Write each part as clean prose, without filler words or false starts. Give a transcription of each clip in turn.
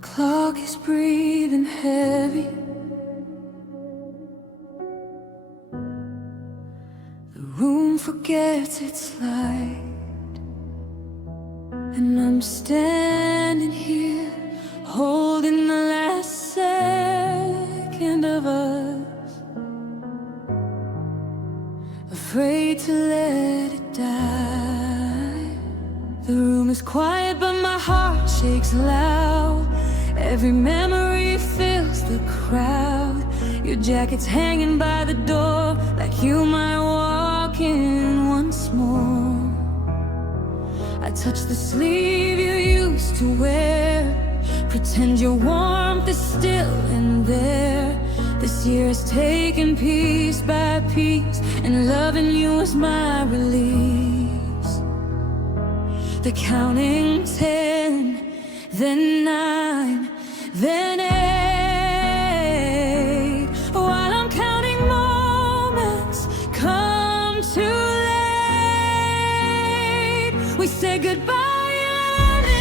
Clock is breathing heavy. The room forgets its light, and I'm standing here holding the last second of us, afraid to let it die. The room is quiet but my heart shakes loud. Every memory fills the crowd. Your jacket's hanging by the door, like you might walk in once more. I touch the sleeve you used to wear, pretend your warmth is still in there. This year has taken piece by piece, and loving you is my release. The counting 10, then 9, then 8, while I'm counting moments come too late. We said goodbye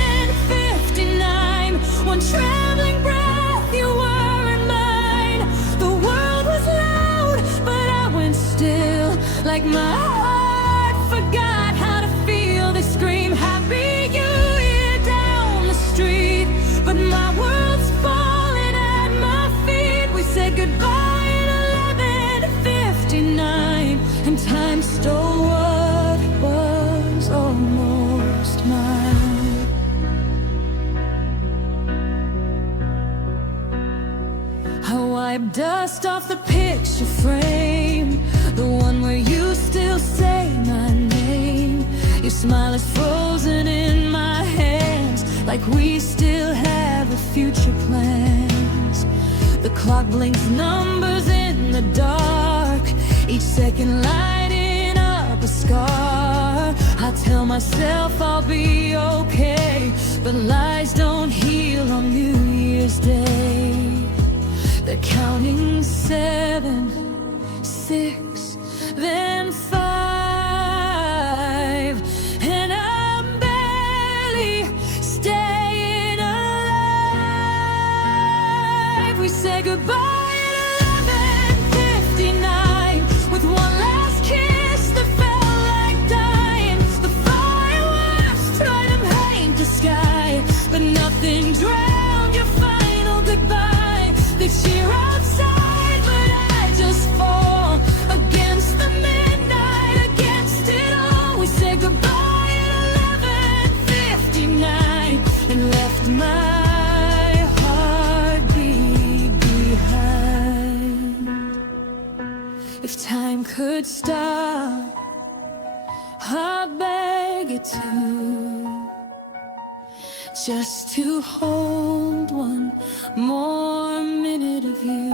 in 59, one trembling breath, you weren't mine. The world was loud, but I went still, like my heart forgot how to feel. They scream happy you here down the street, but my world's falling at my feet. We said goodbye at 11:59, and time stole what was almost mine. I wipe dust off the picture frame, the one where you still say my name. Your smile is frozen in my hands, like we still have a future plans. The clock blinks numbers in the dark, each second lighting up a scar. I tell myself I'll be okay, but lies don't heal on New Year's Day. They're counting 7, 6, then 5, and I'm barely staying alive. We say goodbye at 11:59, with one last kiss that felt like dying. The fireworks try to paint the sky, but nothing drowned your final goodbye. They cheer outside, but I just fall against the midnight, against it all. We said goodbye at 11:59, and left my heartbeat behind. If time could stop, I'd beg it to, just to hold one more minute of you.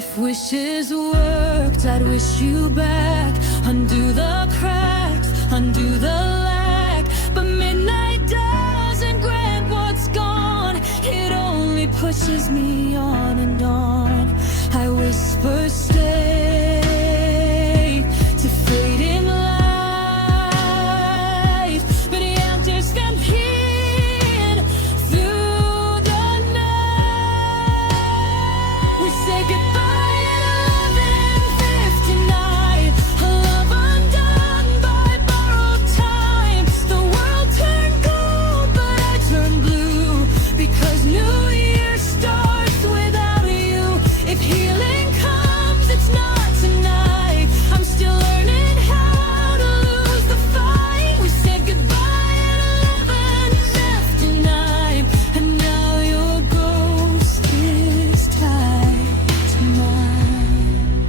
If wishes worked, I'd wish you back, undo the cracks, undo the lack. But midnight doesn't grant what's gone, it only pushes me on and on. I whisper stay to fade in light, but the answers come here through the night. We say goodbye at 11:59, a love undone by borrowed time. The world turned gold, but I turned blue, because New Year starts without you. If healing comes, it's not tonight. I'm still learning how to lose the fight. We said goodbye at 11:59, and now your ghost is tied to mine.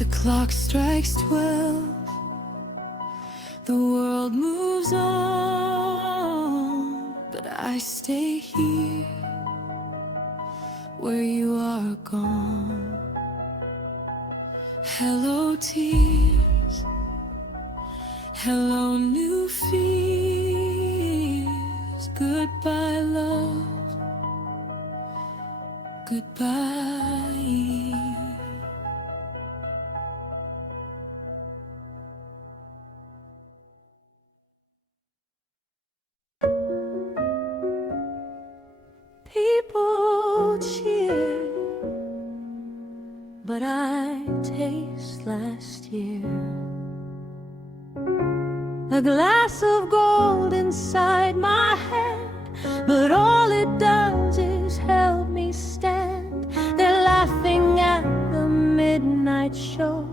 The clock strikes 12, the world moves on, but I stay here where you are gone. Hello tears, hello new fears. Goodbye love, goodbye. tear. A glass of gold inside my hand, but all it does is help me stand. They're laughing at the midnight show.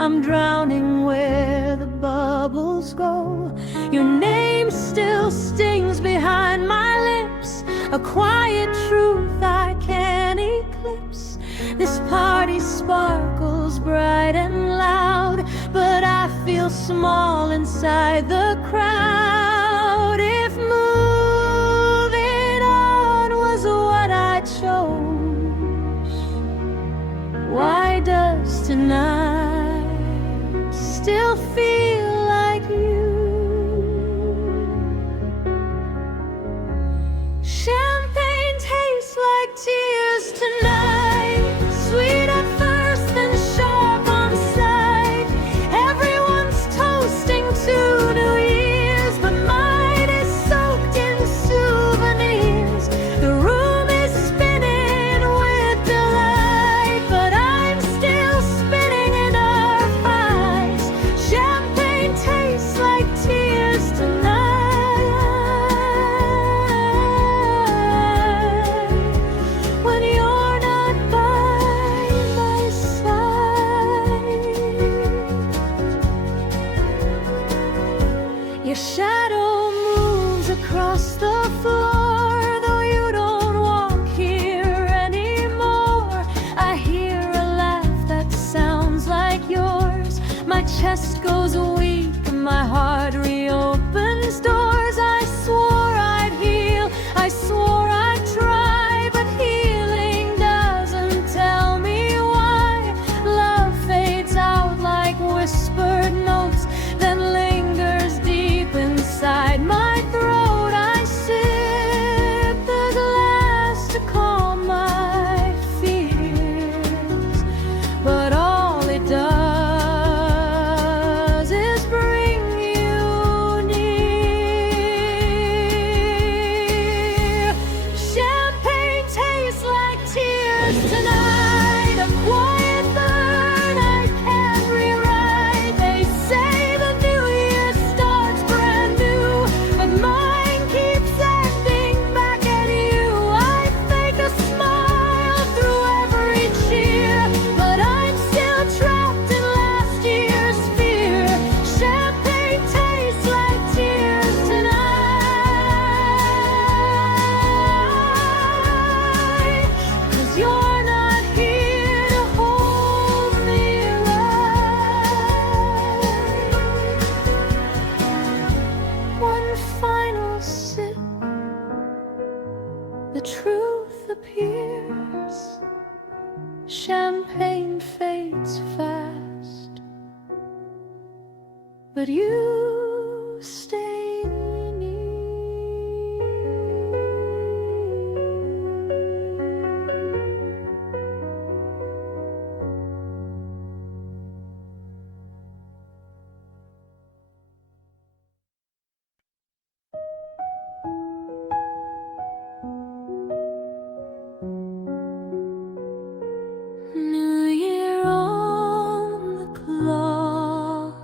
I'm drowning where the bubbles go. Your name still stings behind my lips, a quiet truth I can't eclipse. This party sparkles bright and loud, but I feel small inside the crowd. If moving on was what I chose, why does tonight still feel like you? Champagne tastes like tears tonight, sweet at first and sharp on sight. Everyone's toasting to New Year's, but mine is soaked in souvenirs. The room is spinning with delight, but I'm still spinning in our eyes. Champagne tastes like tears tonight, when you're not by my side. Your shadow moves across the floor, though you don't walk here anymore. I hear a laugh that sounds like yours. My chest goes weak and my heart reopens doors. I swore I'd heal, I swore I'd try, but healing doesn't tell me why. Love fades out like whispered notes, then lingers deep inside my throat. I sip the glass to calm my fears, but all it does is bring you near. Champagne tastes like tears tonight, a quiet third I can't rewrite. They say the new year starts brand new, but mine keeps ending back at you. I fake a smile through every cheer, but I'm still trapped in last year's fear. Champagne tastes like tears tonight, 'cause you're not here to hold me right. One final sip, the truth appears. Champagne fades fast, but you stay near. New Year on the clock,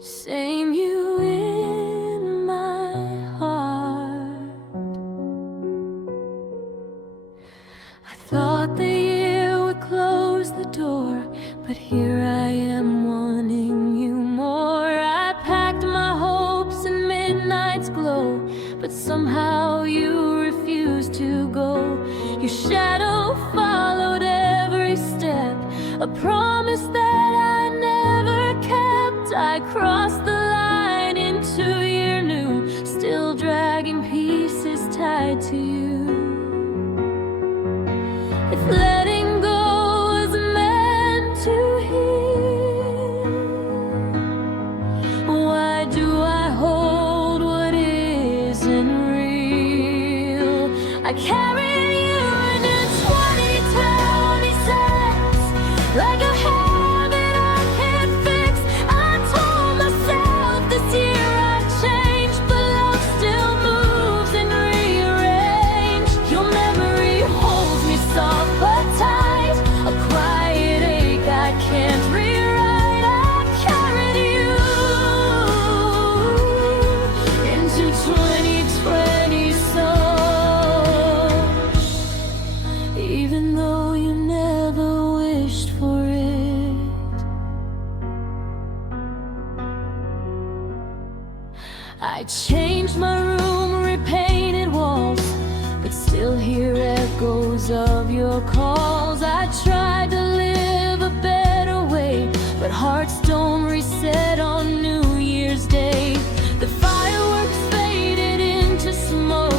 same you in my heart. I thought the year would close the door, but here I am wanting you more. I packed my hopes in midnight's glow, but somehow you refused to go. Your shadow followed every step, a promise that I never kept. I crossed the line into year new, still dragging pieces tied to you. If letting go is meant to heal, why do I hold what isn't real? I carry you into 2026 like a habit I can't fix. I told myself this year I'd change, but love still moves and rearranged. Your memory holds me soft but tight, a quiet ache I changed my room, repainted walls, but still hear echoes of your calls. I tried to live a better way, but hearts don't reset on New Year's Day. The fireworks faded into smoke,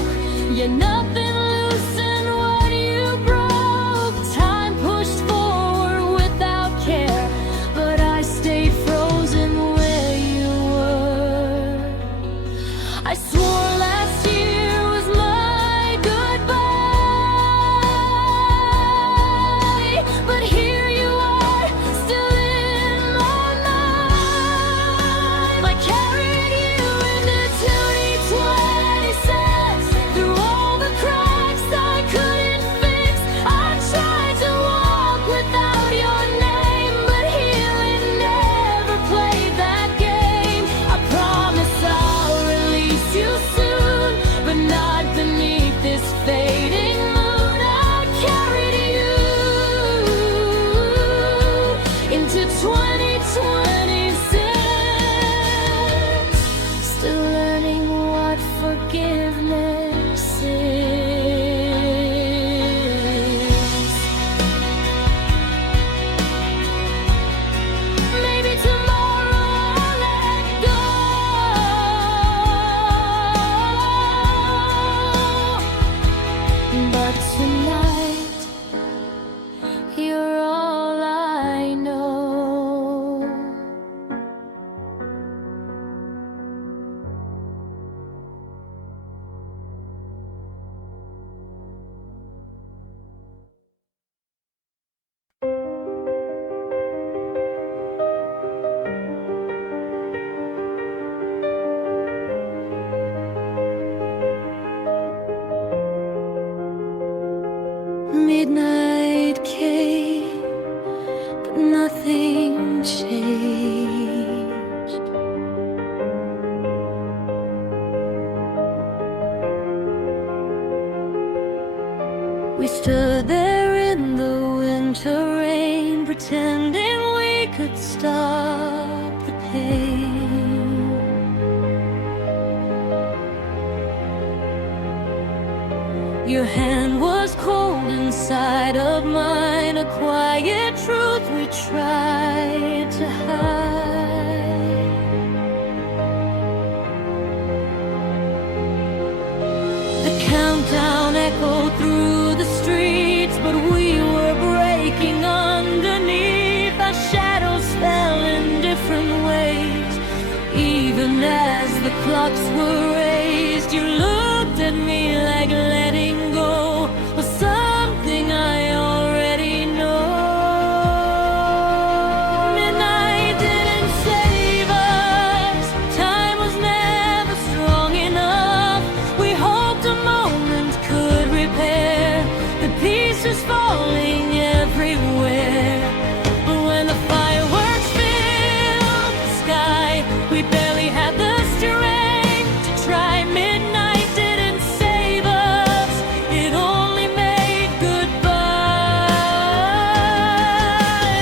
yet nothing loosened what you broke. Time pushed forward without care, but I stayed frozen where you were. I swore last year was my goodbye, but here you are, still in my mind. I carried you into 2026, through all the cracks I couldn't fix. I tried to walk without your name, but healing never played that game. I promise I'll release you soon, but not beneath this fading moon. I carried you into 2026, still learning what forgiveness is. Maybe tomorrow I'll let go, but tonight you're all I know. Midnight came, but nothing changed. We stood there in the winter rain, pretending we could stop the pain. Your hand was cold inside of mine, a quiet truth we tried to hide. The countdown echoed through the streets, but we were breaking underneath. Our shadows fell in different ways, even as the clocks were raised. You looked at me like letting go was something I already know. Midnight didn't save us, time was never strong enough. We hoped a moment could repair the pieces falling everywhere. But when the fireworks filled the sky, we barely had the strength to try. Midnight didn't save us, it only made goodbye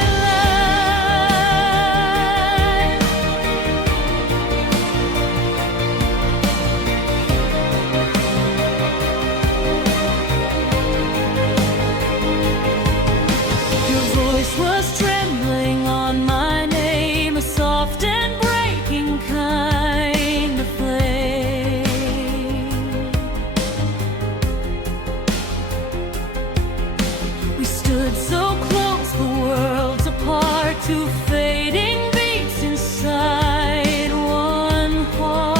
alive. Your voice was trembling on my name, a soft and breaking kind of flame. We stood so close, the worlds apart, two fading beats inside one heart.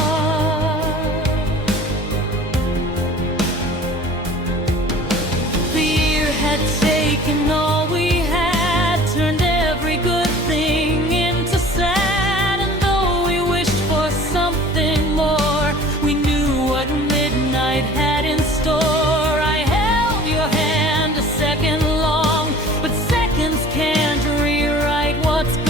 The year had taken all we had, turned every good thing into sad. And though we wished for something more, we knew what midnight had in store. I held your hand a second long, but seconds can't rewrite what's gone.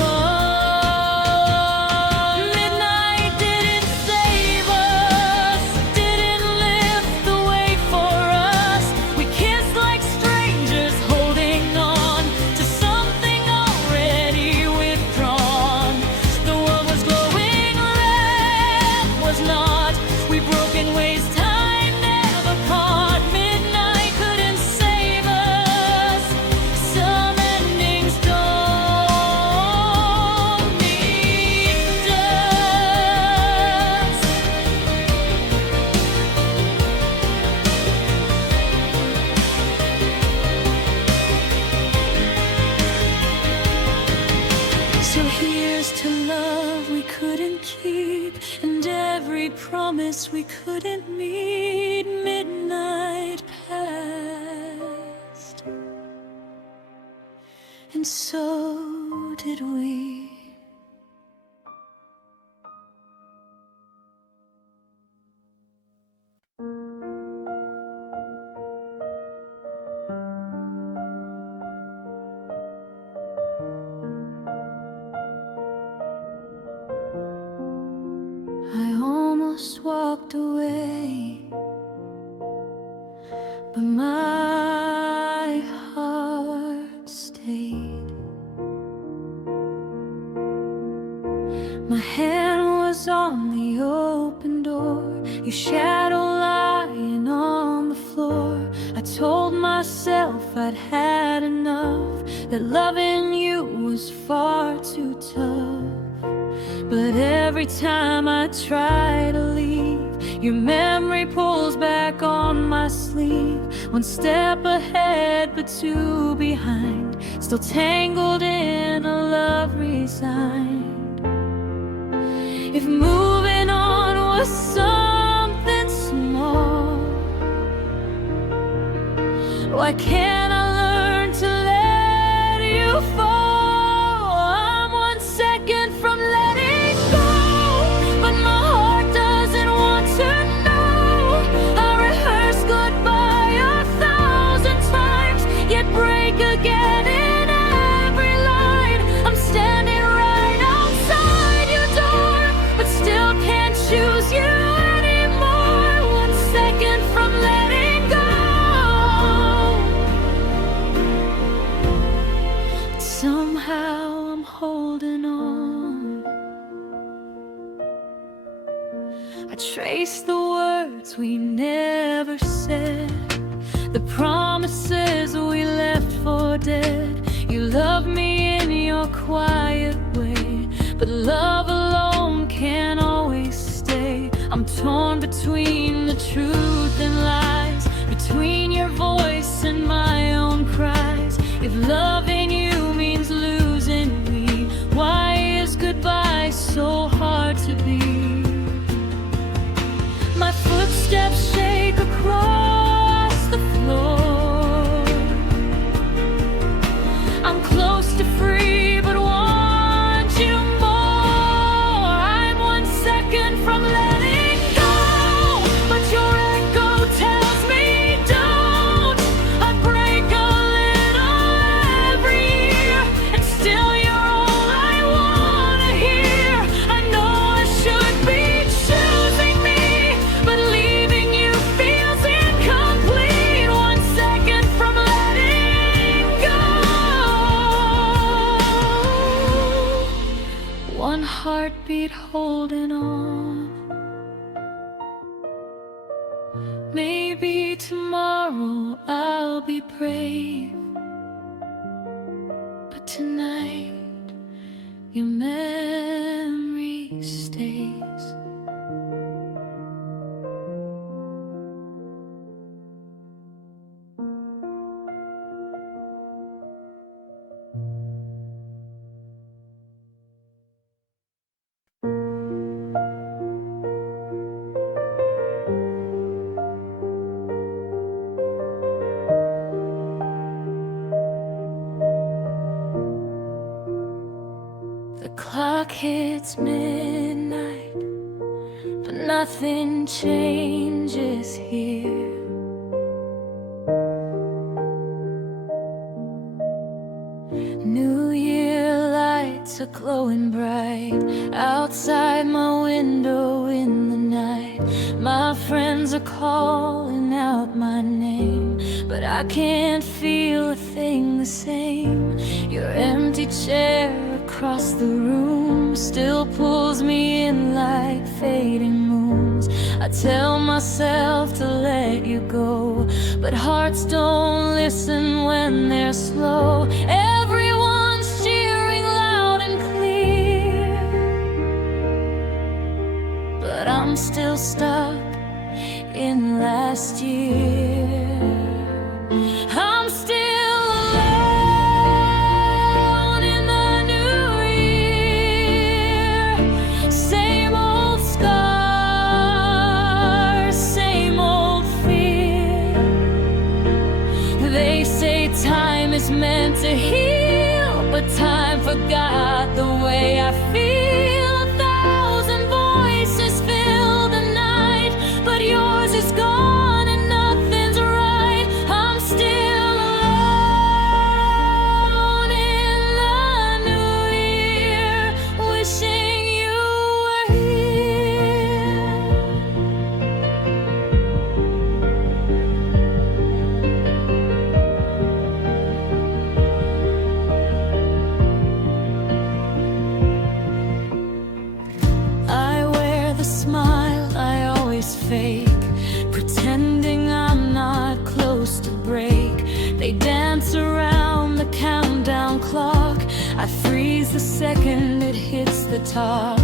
So here's to love we couldn't keep, and every promise we couldn't meet. Midnight passed, and so did we. I almost walked away, but my heart stayed. My hand was on the open door, your shadow lying on the floor. I told myself I'd had enough, that loving you was far too tough. But every time I try to leave, your memory pulls back on my sleeve. One step ahead but two behind, still tangled in a love resigned. If moving on was something small, why can't I learn to let you fall? I'm 1 second from letting go, but my heart doesn't want to know. I rehearse goodbye 1,000 times, yet break again in every line. I'm standing right outside your door, but still can't choose you anymore. 1 second from letting go. Somehow I'm holding on. I trace the words we never said, the promises we left for dead. You love me in your quiet way, but love alone can't always stay. I'm torn between the truth and lies, between your voice and my own cries. If loving you means losing me, why is goodbye so hard to be? My footsteps shake across the floor. I'm close to free, but want you more. I'm 1 second from letting go, but your echo tells me don't. I break a little every year, and still you're all I wanna hear. I know I should be choosing me, but leaving you feels incomplete. 1 second from letting go. One heartbeat holding on. Maybe tomorrow I'll be brave, but tonight your memory stays. The clock hits midnight, but nothing changes here. New Year lights are glowing bright outside my window in the night. My friends are calling out my name, but I can't feel a thing the same. Your empty chair across the room still pulls me in like fading moons. I tell myself to let you go, but hearts don't listen when they're slow. Everyone's cheering loud and clear, but I'm still stuck in last year. I'm still alone in the new year. the second it hits the top.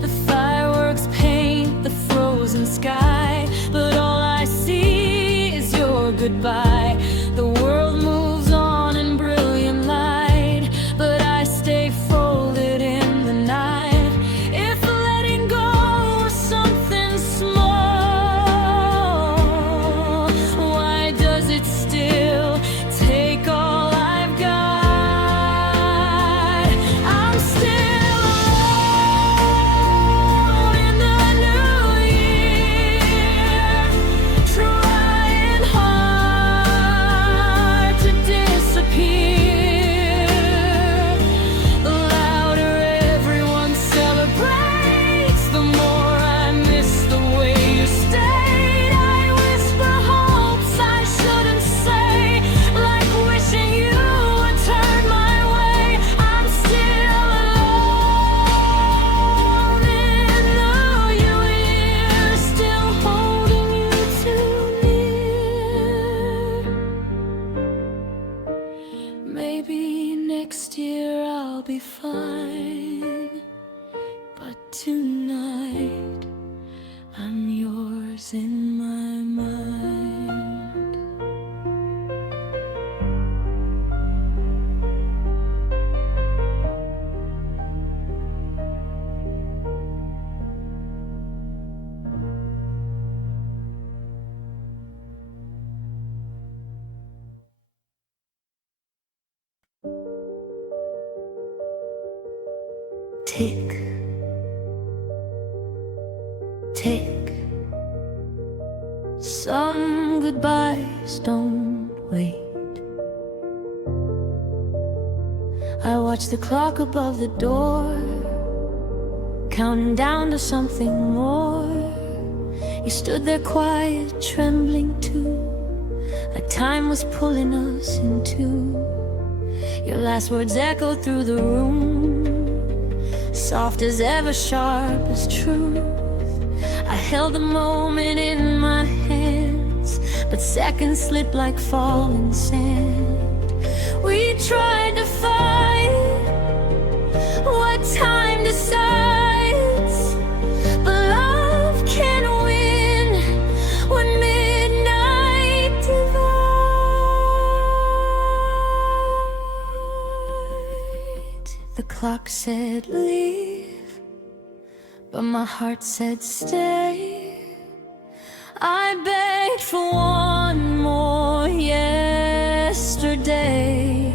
The fireworks paint the frozen sky, but all I see is your goodbye. The world moves on in brilliant light, but I stay folded in the night. If letting go was something small, why does it still take all I've got? I'm still alone in the new year, trying hard to disappear. The louder everyone celebrates, the more I miss the way you stayed. I whisper hopes I shouldn't say, like wishing you would turn my way. I'm still alone in the new year, still holding you too near. Maybe next year I'll be fine, but tonight I'm yours in my mind. Tick, tick. Some goodbyes don't wait. I watch the clock above the door, counting down to something more. You stood there quiet, trembling too, like time was pulling us in two. Your last words echoed through the room, soft as ever, sharp as truth. I held the moment in my hands, but seconds slipped like falling sand. We tried to fight what time decides, but love can win when midnight divides. The clock said leave, but my heart said stay. I begged for one more yesterday.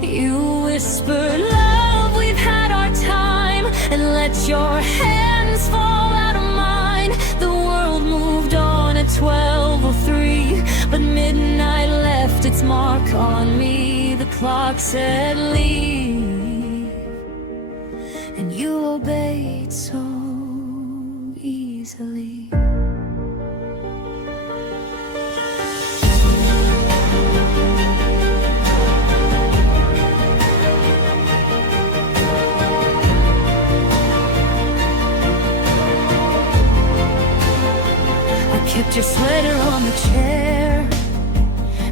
You whispered, love, we've had our time, and let your hands fall out of mine. The world moved on at 12:03, but midnight left its mark on me. The clock said leave, and you obeyed so easily. Kept your sweater on the chair,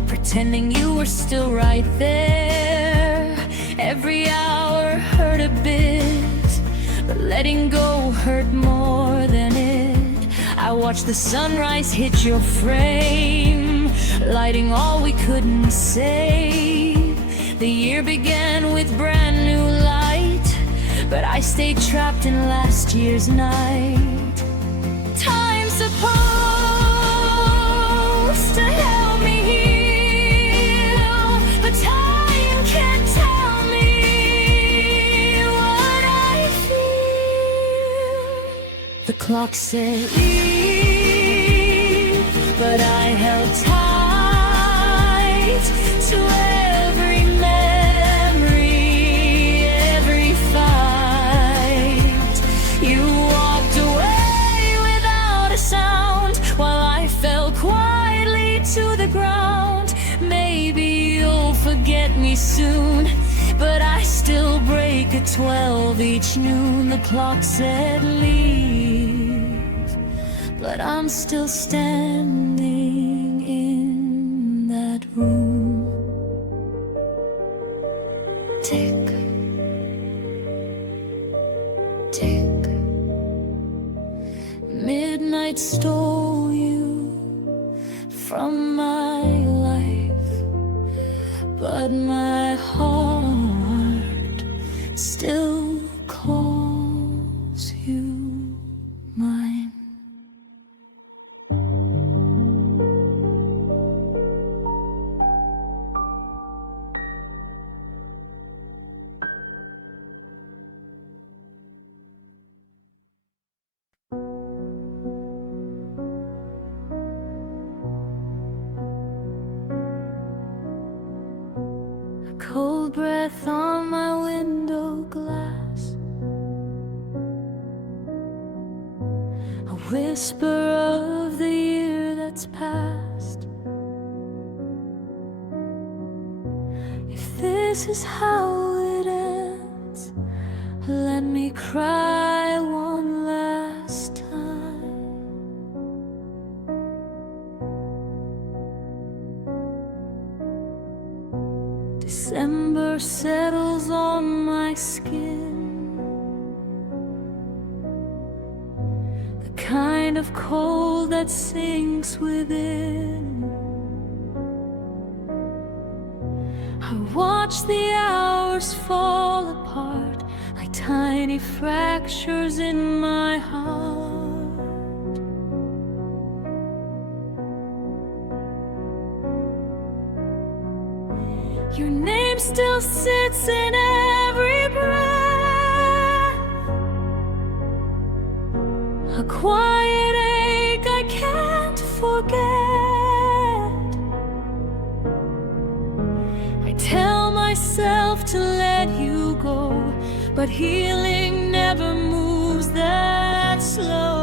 pretending you were still right there. Every hour hurt a bit, but letting go hurt more than it. I watched the sunrise hit your frame, lighting all we couldn't save. The year began with brand new light, but I stayed trapped in last year's night. Time's supposed to help me heal, but time can't tell me what I feel. The clock said leave, but I held tight to every memory, every fight. You walked away without a sound, while I fell quietly to the ground. Maybe you'll forget me soon, but I still break at 12 each noon. The clock said leave, but I'm still standing in that room. Tick, it stole you from my life, but my heart still calls you mine. Cold breath on my window glass, a whisper of the year that's past. If this is how it ends, let me cry one last time. December settles on my skin, the kind of cold that sinks within. I watch the hours fall apart like tiny fractures in my heart. Your name still sits in every breath, a quiet ache I can't forget. I tell myself to let you go, but healing never moves that slow.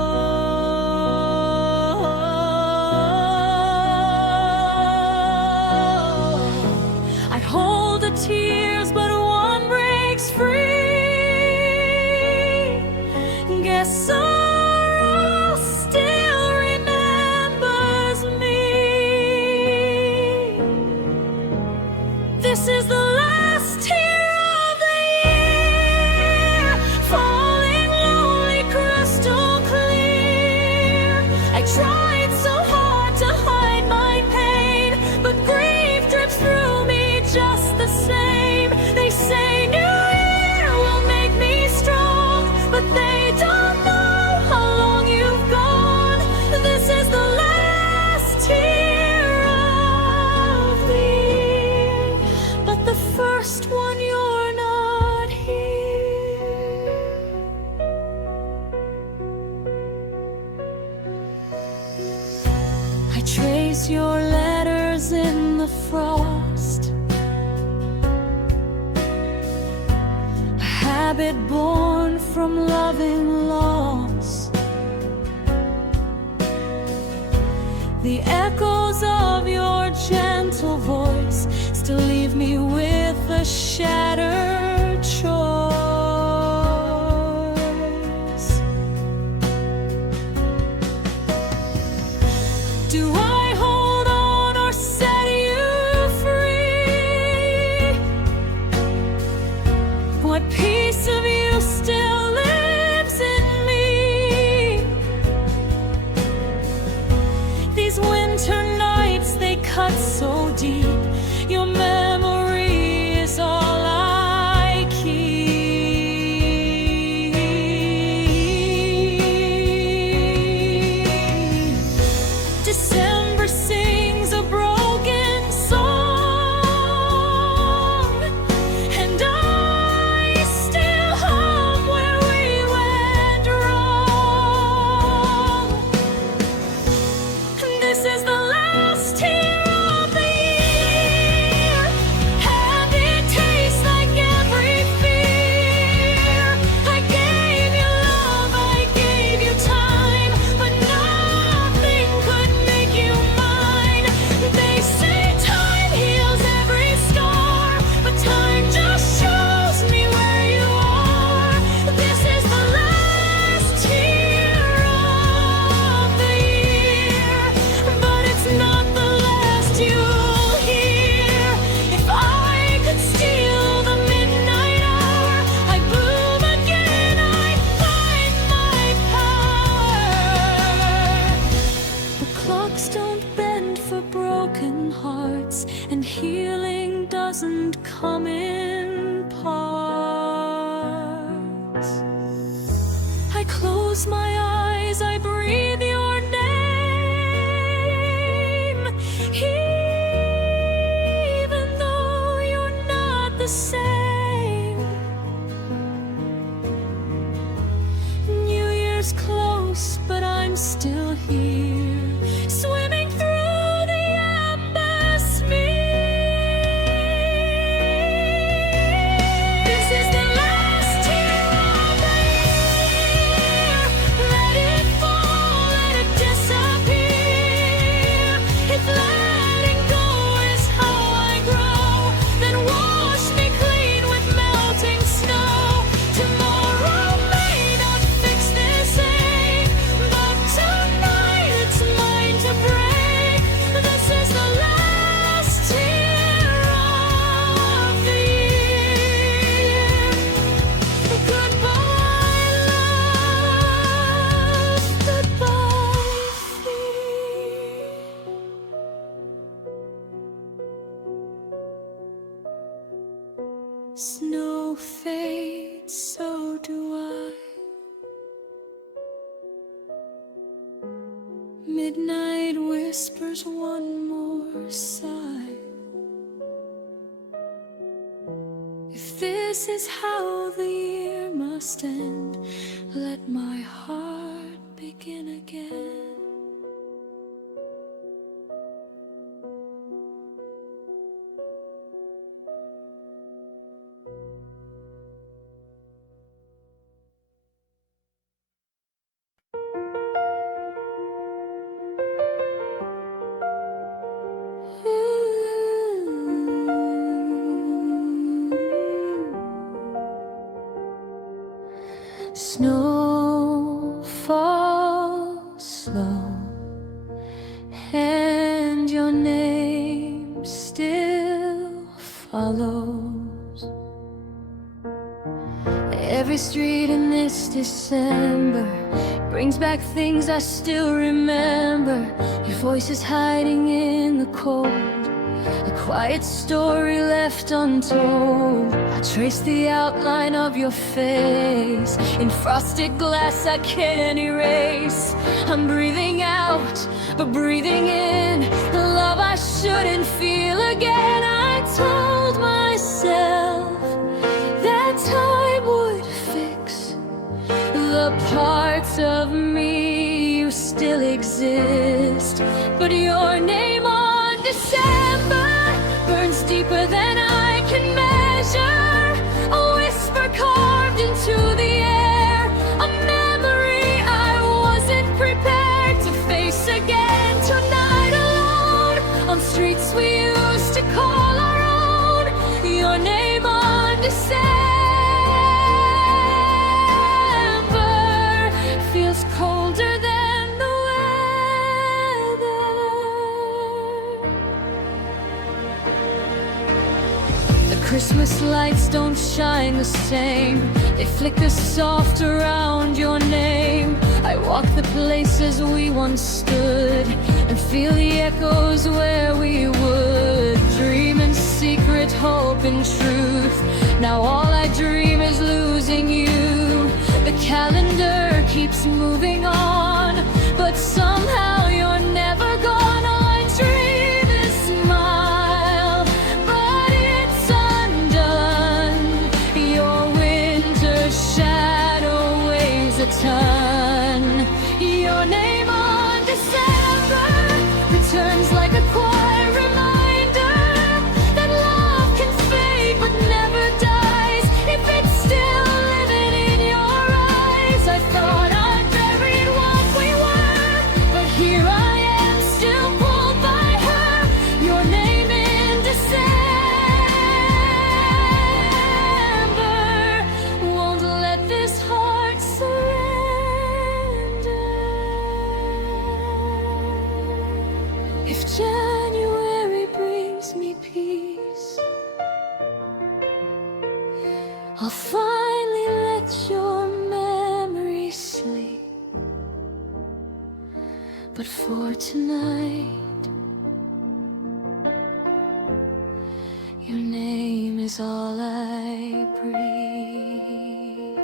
Tears, but one breaks free. Guess sorrow still remembers me. This is the last tear of the year, falling lonely, crystal clear. I tried so hard to hide my pain, but grief drips through me just the same. They say New Year will make me strong, but they don't know how long you've gone. This is the last tear of the year, but the first one you're not here. I trace your letters in the frost, habit born from loving loss. The echoes of your gentle voice still leave me with a shattered choice. Do I hold on or set you free? What piece of you still lives in me? These winter nights, they cut so deep. Your memory is all I keep. December sings a broken song, and I still close my eyes, I breathe your name. Even though you're not the same. New Year's close, but I'm still here, swimming through the atmosphere. This is the last tear of the year. Let it fall, let it disappear. If letting go is how I grow, then wash me clean with melting snow. Tomorrow may not fix this ache, but tonight it's mine to break. This is the last tear of the year. Goodbye, love. Goodbye, fear. Snow fades, so do I. Midnight whispers one more sigh. If this is how the year must end, let my heart begin again. Snow falls slow, and your name still follows every street in this December. Brings back things I still remember. Your voice is hiding in the cold, a quiet story left untold. I trace the outline of your face in frosted glass I can't erase. I'm breathing out, but breathing in the love I shouldn't feel again. I told myself that time would fix the parts of me you still exist, but your name on December burns deeper than I can measure. A whisper carved into the air, a memory I wasn't prepared to face again. Tonight alone, on streets we used to call our own, your name on December feels colder than the weather. The Christmas lights don't shine the same, they flicker soft around your name. I walk the places we once stood and feel the echoes where we would dream in secret, hope and truth. Now all I dream is losing you. The calendar keeps moving on, but somehow you're never gone. All I dream is smile, but it's undone. Your winter shadow weighs a ton. Your name on December returns like a quiet reminder that love can fade but never dies if it's still living in your eyes. I thought I buried what we were, but here I am still pulled by her. Your name in December won't let this heart surrender. If January brings me peace, I'll finally let your memory sleep. But for tonight, your name is all I breathe.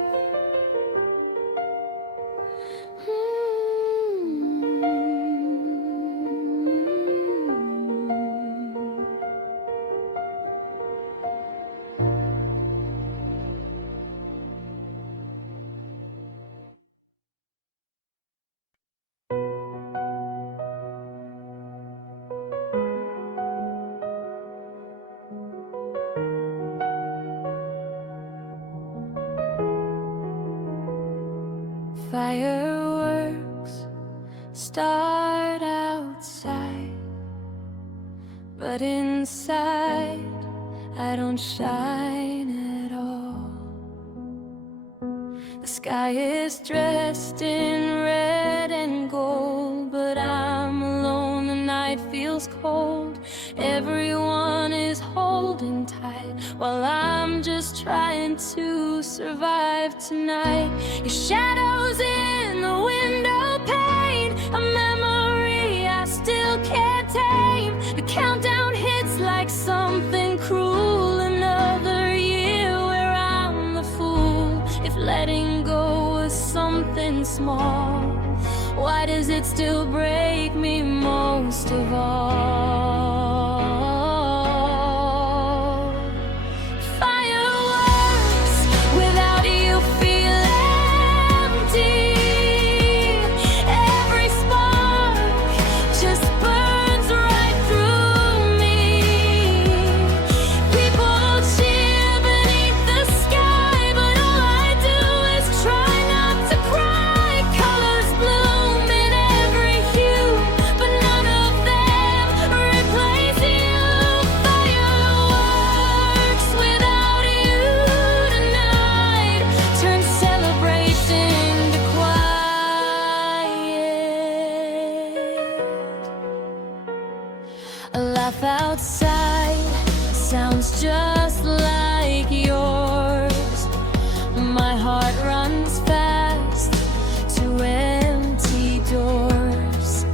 Fireworks start outside, but inside I don't shine at all. The sky is dressed in red and gold, but I'm alone, the night feels cold. Everyone is holding tight while I'm just trying to survive tonight. Your shadows in the window pane, a memory I still can't tame. The countdown hits like something cruel, another year where I'm the fool. If letting go was something small, why does it still break me most of all? Fireworks without you feel empty. Every spark just burns right through me. People cheer beneath the sky, but all I do is try not to cry. Colors bloom in every hue, but none of them replace you. Fireworks without you tonight turn celebration to quiet. A laugh outside sounds just like yours. My heart runs fast to empty doors.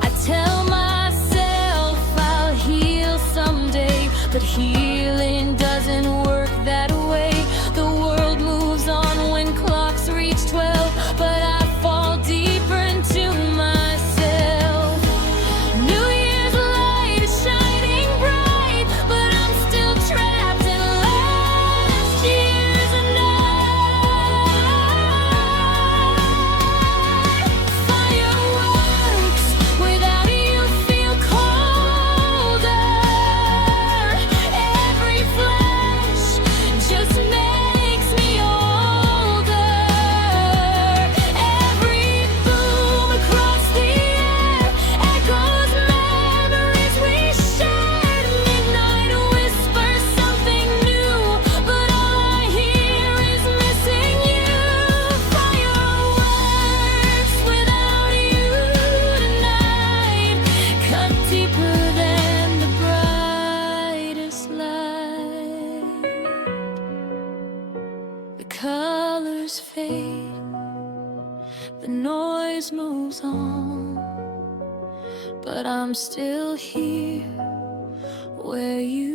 I tell myself I'll heal someday, but healing doesn't work that way. The world moves on when clocks reach 12, but I fall deeper into myself. New Year's light is shining bright, but I'm still trapped in last year's night. Fireworks without you feel colder. Every flash just makes me older. Every boom across the air echoes memories we shared. Midnight whispers something new, but all I hear is missing you. Fireworks without you tonight cut deeper than the brightest light. The colors fade, the noise moves on, but I'm still here where you